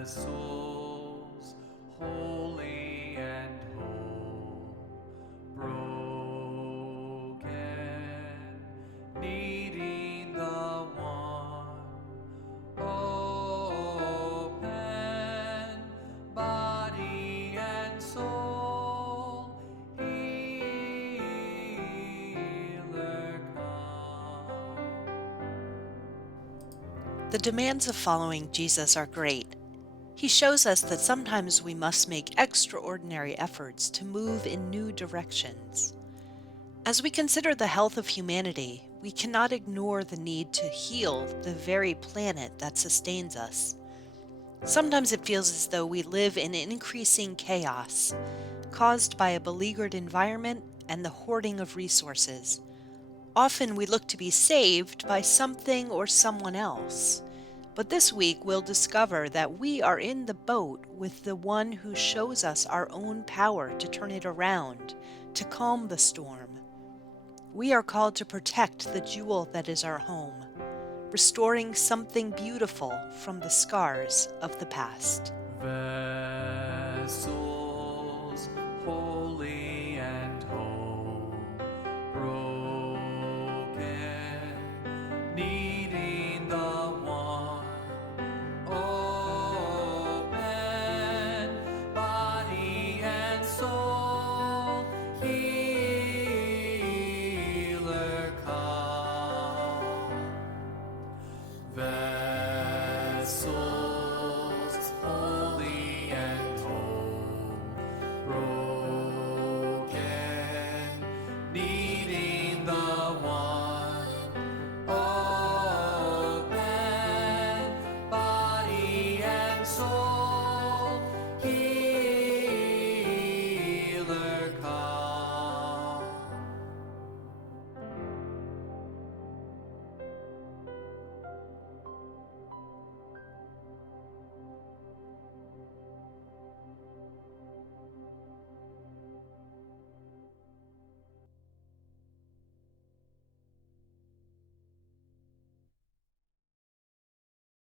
vessels, holy and whole, broken, needing the one, open, body and soul, healer come. The demands of following Jesus are great. He shows us that sometimes we must make extraordinary efforts to move in new directions. As we consider the health of humanity, we cannot ignore the need to heal the very planet that sustains us. Sometimes it feels as though we live in increasing chaos, caused by a beleaguered environment and the hoarding of resources. Often we look to be saved by something or someone else. But this week we'll discover that we are in the boat with the one who shows us our own power to turn it around, to calm the storm. We are called to protect the jewel that is our home, restoring something beautiful from the scars of the past. Vessels,